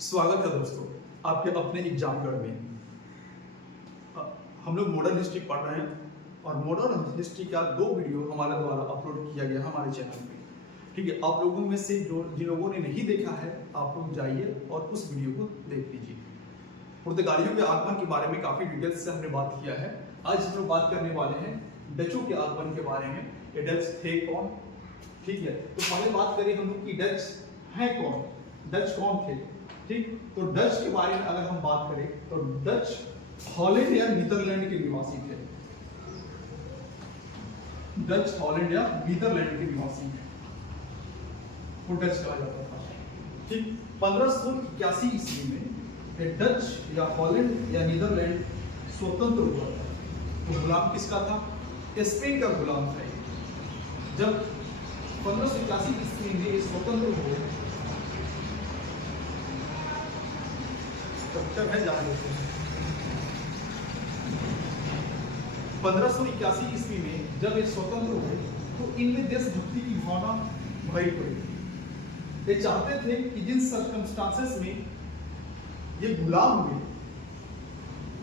स्वागत है दोस्तों आपके अपने एग्जाम में। हम लोग मॉडर्न हिस्ट्री पढ़ रहे हैं और मॉडर्न हिस्ट्री का 2 वीडियो हमारे द्वारा अपलोड किया गया हमारे चैनल पे। ठीक है, आप लोगों में से जो जिन लोगों ने नहीं देखा है आप लोग जाइए और उस वीडियो को देख लीजिए। पुर्तगालियों के आगमन के बारे में काफी डिटेल्स से हमने बात किया है। आज हम लोग बात करने वाले हैं डचों के आगमन के बारे में। ये डच थे कौन? ठीक है, तो पहले बात करें हम लोग की डच है कौन, डच कौन थे। ठीक, तो डच के बारे में अगर हम बात करें तो डच हॉलैंड या नीदरलैंड के निवासी थे। डच हॉलैंड या नीदरलैंड के निवासी थे, वो डच कहा जाता था। ठीक, 1581 ईस्वी में डच या हॉलैंड या नीदरलैंड स्वतंत्र हुआ था। तो गुलाम किसका था? स्पेन का गुलाम था। जब 1581 ईस्वी में स्वतंत्र हुए तब है जान लेते हैं। 1581 ईस्वी में जब ये स्वतंत्र हुए तो इनमें देशभक्ति की भावना भरी पड़ी। ये चाहते थे कि जिन सर्कमस्टांसेस में ये गुलाम हुए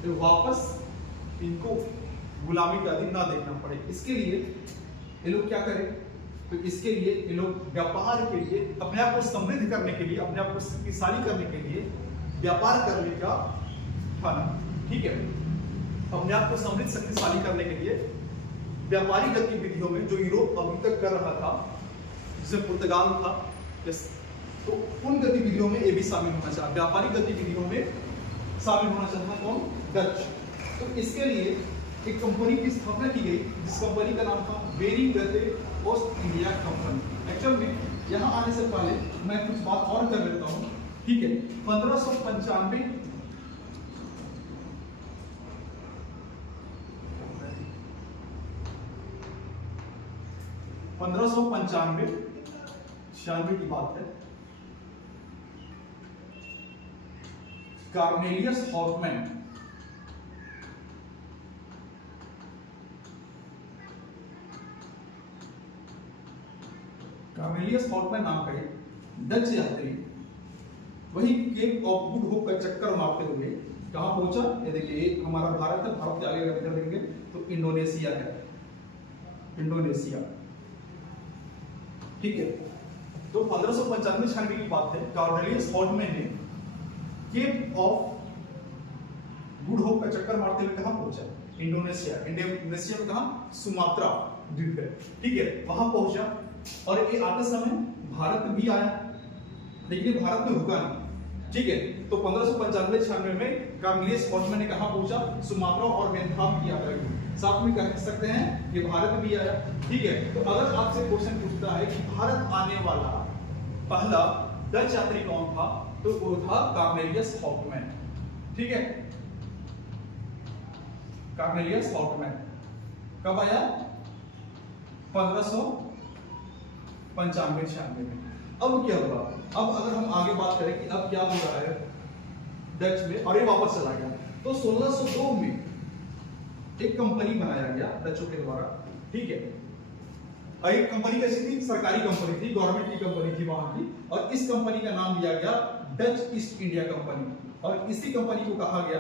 तो वापस इनको गुलामी का दिन ना देखना पड़े। इसके लिए ये लोग क्या करें? तो इसके लिए ये लोग व्यापार के लिए, अपने आप को समृद्ध करने के लिए, अपने आप को शक्तिशाली करने के लिए व्यापार करने का ठाना। ठीक है, अपने आप को समृद्ध शक्तिशाली करने के लिए व्यापारिक गतिविधियों में जो यूरोप अभी तक कर रहा था, जिसे पुर्तगाल था, तो उन गतिविधियों में ये भी शामिल होना चाहता। व्यापारिक गतिविधियों में शामिल होना चाहता कौन? डच। तो इसके लिए एक कंपनी की स्थापना की गई जिस कंपनी का नाम था बेरिंग गते ओस्ट इंडिया कंपनी। एक्चुअल में यहाँ आने से पहले मैं कुछ बात और कर लेता हूँ। ठीक है, 1595 96 की बात है। कार्नेलियस हॉफमैन नाम का एक डच यात्री वही केप ऑफ गुड होप का चक्कर मारते हुए कहां पहुंचा? ये देखिए, हमारा भारत है, भारत के आगे अगर देखेंगे तो इंडोनेशिया है, इंडोनेशिया। ठीक है, तो 1595-96 की बात है। कार्नेलियस हॉफमैन ने केप ऑफ गुड होप का चक्कर मारते हुए कहां पहुंचा? इंडोनेशिया। इंडोनेशिया में कहां? सुमात्रा द्वीप है। ठीक है, वहां पहुंचा और ये आते समय भारत भी आया, लेकिन भारत में रुका नहीं। ठीक है, तो 1595-96 में कार्नेलियस हॉफमैन ने कहां पहुंचा? सुमात्रा और वियतनाम की यात्रा की। साथ में कह सकते हैं कि भारत भी आया। ठीक है, तो अगर आपसे क्वेश्चन पूछता है कि भारत आने वाला पहला डच यात्री कौन था, तो वो था कार्नेलियस हॉफमैन। ठीक है, कार्नेलियस हॉफमैन कब आया? 1595-96 में। अब क्या हुआ? अब अगर हम आगे बात करें कि अब क्या हो रहा है डच में, और ये वापस चला गया, तो 1602 में एक कंपनी बनाया गया डचों के द्वारा। ठीक है, एक कंपनी कैसी थी? सरकारी कंपनी थी, गवर्नमेंट की कंपनी थी वहां की, और इस कंपनी का नाम दिया गया डच ईस्ट इंडिया कंपनी। और इसी कंपनी को कहा गया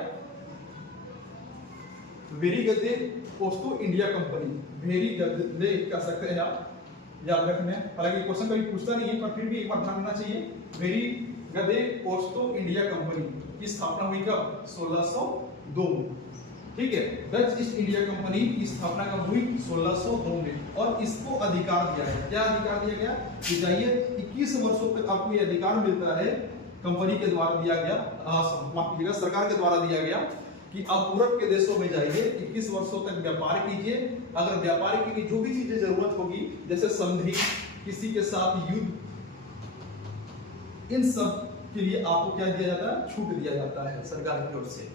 वेरी गद्दे पोस्टो इंडिया कंपनी। वेरी गद्दे कह सकते हैं आप, याद रखना। हालांकि क्वेश्चन कभी पूछता नहीं है, पर फिर भी एक बार ध्यान रखना चाहिए। वेरी गद्दे पोस्टो इंडिया कंपनी की स्थापना हुई कब? 1602 में। ठीक है, डच ईस्ट इंडिया कंपनी की स्थापना कब हुई? 1602 में। और इसको अधिकार दिया गया। क्या अधिकार दिया गया? कि जाइए 21 वर्षों तक आपको ये अधिकार मिलता है, कंपनी के द्वारा दिया गया, माफ कीजिएगा, सरकार के द्वारा दिया गया कि आप पूरब के देशों में जाइए, 21 वर्षों तक व्यापार कीजिए। अगर व्यापार के लिए जो भी चीजें जरूरत होगी, जैसे संधि, किसी के साथ युद्ध, इन सब के लिए आपको क्या दिया जाता है? छूट दिया जाता है सरकार की ओर से।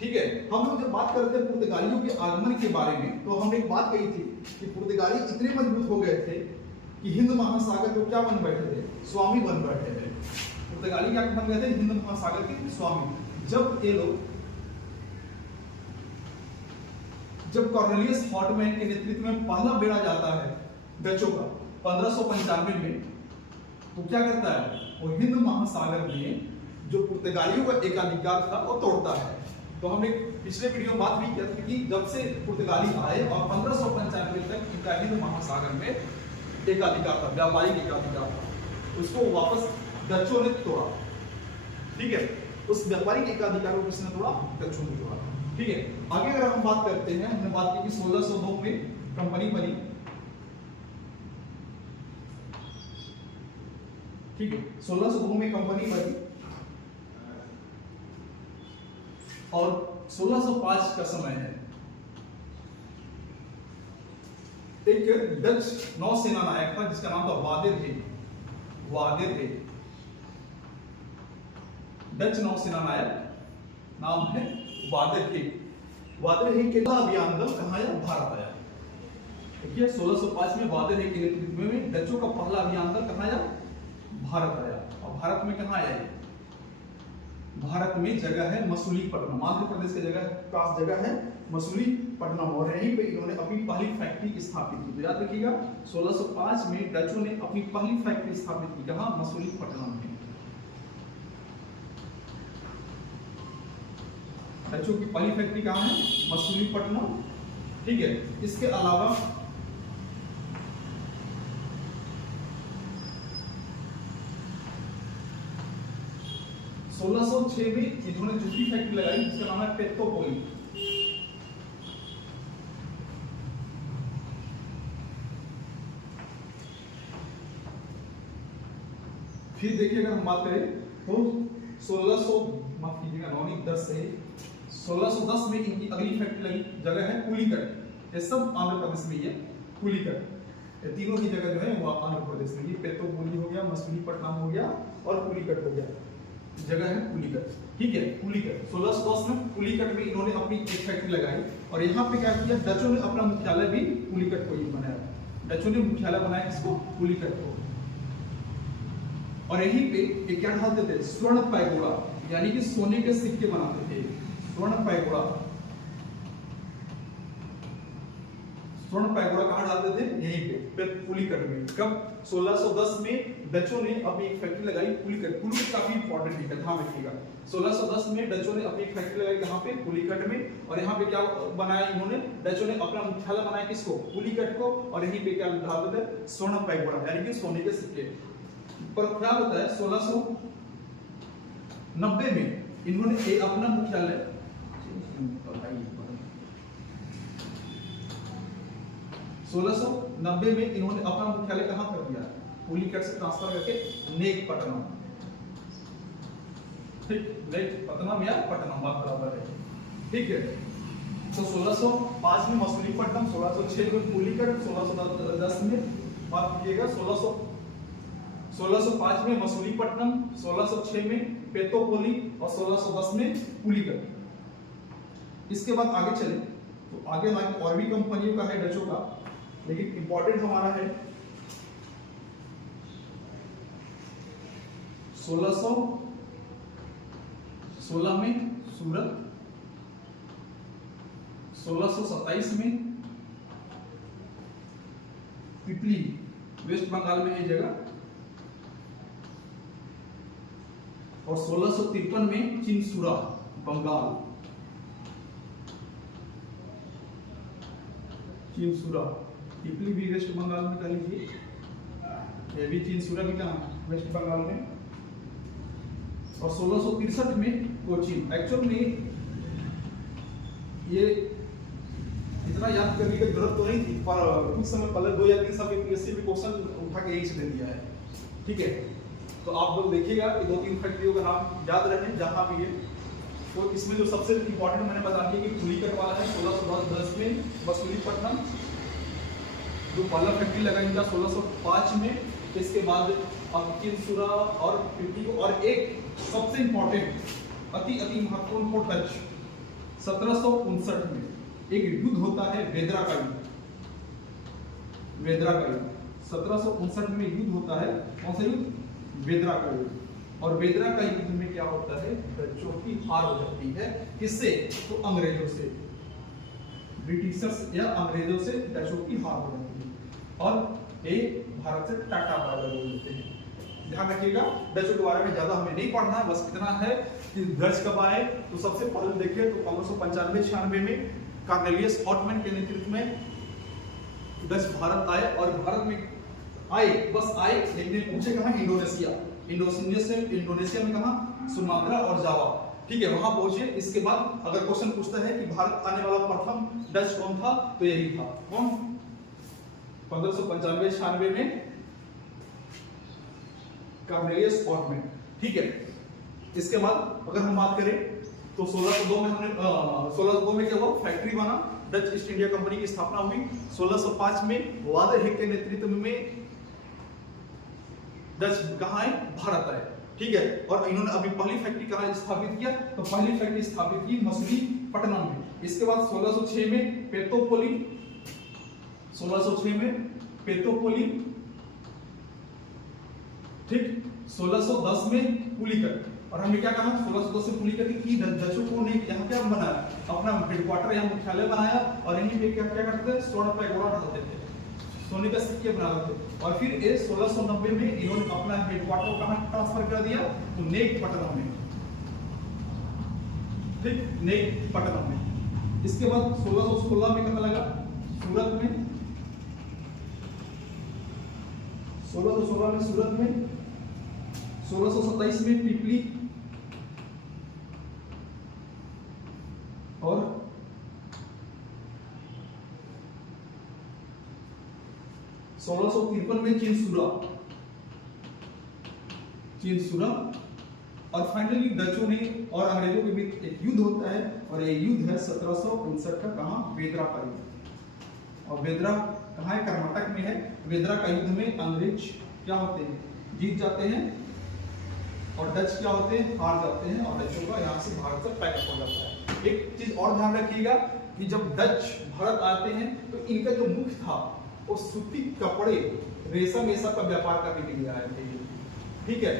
ठीक है, हम लोग जब बात करते हैं पुर्तगालियों के आगमन के बारे में, तो हमने एक बात कही थी कि पुर्तगाली इतने मजबूत हो गए थे कि हिंद महासागर को क्या बन बैठे थे? स्वामी बन बैठे थे। पुर्तगाली क्या बन गए थे? हिंद महासागर के स्वामी। जब कॉर्नेलियस हॉफमैन के नेतृत्व में पहला बेड़ा जाता है डचों का 1595 में, तो क्या करता है? वो हिंद महासागर में जो पुर्तगालियों का एकाधिकार था वो तोड़ता है। तो हमने पिछले वीडियो में बात भी किया था कि जब से पुर्तगाली आए और 1595 तक इनका हिंद महासागर में एकाधिकार था, व्यापारिक एकाधिकार था, उसको वापस डचों ने तोड़ा। ठीक है, उस व्यापारिक एकाधिकार को किसने तोड़ा? डचों ने तोड़ा। ठीक है, आगे अगर हम बात करते हैं, हमने बात की कि 1602 में कंपनी बनी। ठीक है, 1602 में कंपनी बनी और 1605 का समय है। एक डच नौसेना नायक था जिसका नाम था वादेर हे। वादेर हे डच नौसेना नायक नाम है वादेर हे। वादेर हे के अभियान दल कहाँ आया? भारत आया। देखिए 1605 में वादेर हे के नेतृत्व में डचों का पहला अभियान दल कहाँ आया? भारत आया। और भारत में कहाँ आया? भारत में जगह है मसूलीपट्टनम, आंध्र प्रदेश की जगह है मसूलीपट्टनम, और यहीं पे इन्होंने अपनी पहली फैक्ट्री स्थापित की। तो याद रखिएगा 1605 में डचों ने अपनी पहली फैक्ट्री स्थापित की। कहाँ? मसूलीपट्टनम में। डचों की पहली फैक्ट्री कहाँ है? मसूलीपट्टनम। ठीक है, इसके अलावा 1606 में इन्होंने दूसरी फैक्ट्री लगाई जिसका नाम है पेट्रोपोली। फिर देखिए अगर हम बात करें तो 1610 में इनकी अगली फैक्ट्री लगी, जगह है पुलिकट। ये सब आंध्र प्रदेश में ही है। पुलिकट, ये तीनों ही जगह जो है वो आंध्र प्रदेश में। ये पेट्रोपोली हो गया, मसूलीपट्टनम हो गया और पुलिकट हो गया, जगह है पुलिकट। ठीक है, पुलिकट 1610 में पुलिकट में इन्होंने अपनी एक फैक्ट्री लगाई और यहाँ पे क्या किया? डचों ने अपना मुख्यालय भी पुलिकट को ही बनाया। डचों ने मुख्यालय बनाया किसको? पुलिकट को। और यहीं पे ये क्या ढालते थे? स्वर्ण पैगोड़ा, यानी कि सोने के सिक्के बनाते थे। स्वर्ण पैगोड़ा, स्वर्ण पैगोड़ा कहाँ डालते थे? यहीं पे पुलिकट में। कब? 1610 में डचों ने अपनी एक फैक्ट्री लगाई पुलिकट। पुलिकट काफी इंपॉर्टेंट है, ध्यान रखिएगा। 1610 में डचों ने अपनी एक फैक्ट्री लगाई कहाँ पे? पुलिकट में। और यहाँ पे क्या बनाया इन्होंने? डचों ने अपना मुख्यालय बनाया किसको? पुलिकट को। और यहीं पे क्या डालते थे? स्वर्ण पैगोड़ा, यानी कि सोने के सिक्के। पर क्या होता है 1690 में इन्होंने अपना मुख्यालय 1690 में इन्होंने अपना मुख्यालय कहां कर दिया? पुलिकट से ट्रांसफर करके नेकपट्टनम। ठीक, नेकपट्टनम या पट्टनम बात बराबर है। ठीक है, तो 1605 में मसूलीपट्टनम, 1606 में पुलिकट, 1610 में बात कीजिएगा 1605 में मसूलीपट्टनम, 1606 में पेट्रोपोली और 1610 में पुलिकट। इसके बाद आगे चले तो आगे और भी कंपनियों का है डचों का, लेकिन इंपॉर्टेंट हमारा है 1616 में सूरत, 1627 में पिपली, वेस्ट बंगाल में ये जगह, और 1653 में चिनसुरा, बंगाल। चिनसुरा, पिपली भी वेस्ट बंगाल में कर लीजिए, ये भी चिनसुरा भी कहाँ? वेस्ट बंगाल में। और 1663 में कोचीन। एक्चुअल में ये इतना याद करने की जरूरत तो नहीं थी, पर कुछ समय पहले 2 या 3 साल यूपीएससी भी क्वेश्चन उठा के यही से दे दिया है। ठीक है, तो आप लोग देखिएगा कि 2-3 फैक्ट्रियों का नाम याद रहे जहां भी है। तो इसमें जो सबसे इंपॉर्टेंट मैंने बता दिया कि पुलिकट वाला है 1610 में, मसूलीपट्टनम जो पहला फैक्ट्री लगा इनका 1605 में। इसके बाद अब चिनसुरा और पिपली को, और एक सबसे इंपॉर्टेंट अति महत्वपूर्ण को टच 1759 में एक युद्ध होता है वेदरा का युद्ध। वेदरा का युद्ध 1759 में युद्ध होता है। कौन सा युद्ध? वेदरा का युद्ध। और वेदरा का युद्ध में क्या होता है? डचों की हार हो जाती है। किससे? तो अंग्रेजों से, ब्रिटिशर्स या अंग्रेजों से डचों की हार हो जाती है और ये भारत से टाटा बाय बाय बोल देते हैं। ध्यान रखिएगा, डच के बारे में ज्यादा हमें नहीं पढ़ना है, बस इतना है कि डच कब आए। तो सबसे पहले देखिए तो 1595-96 में कॉर्नेलियस हॉटमैन के नेतृत्व में डच भारत आए, और भारत में आए बस आए, लेकिन पूछे कहाँ, इंडोनेशिया। इंडोनेशिया में कहाँ, सुमात्रा और जावा, ठीक है, वहां पहुंचे। इसके बाद अगर क्वेश्चन पूछता है कि भारत आने वाला प्रथम डच कौन था, तो यही था, कौन, 1595-96 में कॉर्नेलियस हॉटमैन, ठीक है। इसके बाद अगर हम बात करें तो 1602 में हमने 1602 में क्या हुआ, फैक्ट्री बना, डच ईस्ट इंडिया कंपनी की स्थापना हुई। 1605 में वादरहिक के नेतृत्व में डच कहाँ आए, भारत आए, ठीक है। और इन्होंने अभी पहली फैक्ट्री कहाँ स्थापित किया, तो पहली फैक्ट्री स्थापित की मछलीपट्टनम में। इसके बाद 1606 में पेट्रोपोली, 1606 में पेट्रोपोली, ठीक। 1610 में पुलिकट, और हमने क्या कहा 1610 में पुलिकट की डचों को ने यहाँ क्या बनाया, अपना हेडक्वार्टर यहाँ मुख्यालय बनाया, और यहीं पे क्या क्या करते थे, स्वर्ण पैगोडा ढालते थे, सोने का सिक्के बनाते थे। और फिर 1690 में इन्होंने अपना हेडक्वार्टर कहाँ ट्रांसफर कर दिया, तो नेकपट्टनम में, ठीक, नेकपट्टनम में। इसके बाद 1616 में कहाँ लगा, सूरत में, 1616 में सूरत में, 1627 में पिपली, और 1653 में चिनसुरा, और फाइनली डचों ने और अंग्रेजों के बीच एक युद्ध होता है, और ये युद्ध है 1759 का, कहाँ, बेदरा का युद्ध। और बेदरा कहाँ है, कर्नाटक में है। बेदरा का युद्ध में अंग्रेज क्या होते हैं, जीत जाते हैं, और डच क्या होते हैं, हार जाते हैं, और डचों का यहाँ से भारत से पैक हो जाता है। एक चीज और ध्यान रखिएगा कि जब डच भारत आते हैं तो इनका जो मुख्य था वो सूती कपड़े, रेशम ये सब का व्यापार करने के लिए आए थे, ठीक है।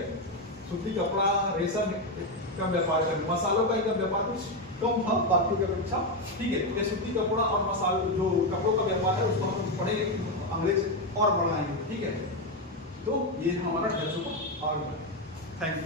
सूती कपड़ा, रेशम का व्यापार करने, मसालों का इनका व्यापार कुछ कम था बाकियों की अपेक्षा, ठीक है। ये सूती कपड़ा और मसालों, जो कपड़ों का व्यापार है उसको हम पढ़ेंगे, अंग्रेज और बढ़ाएंगे, ठीक है। तो ये हमारा डचों का आर्ट है। Thank you.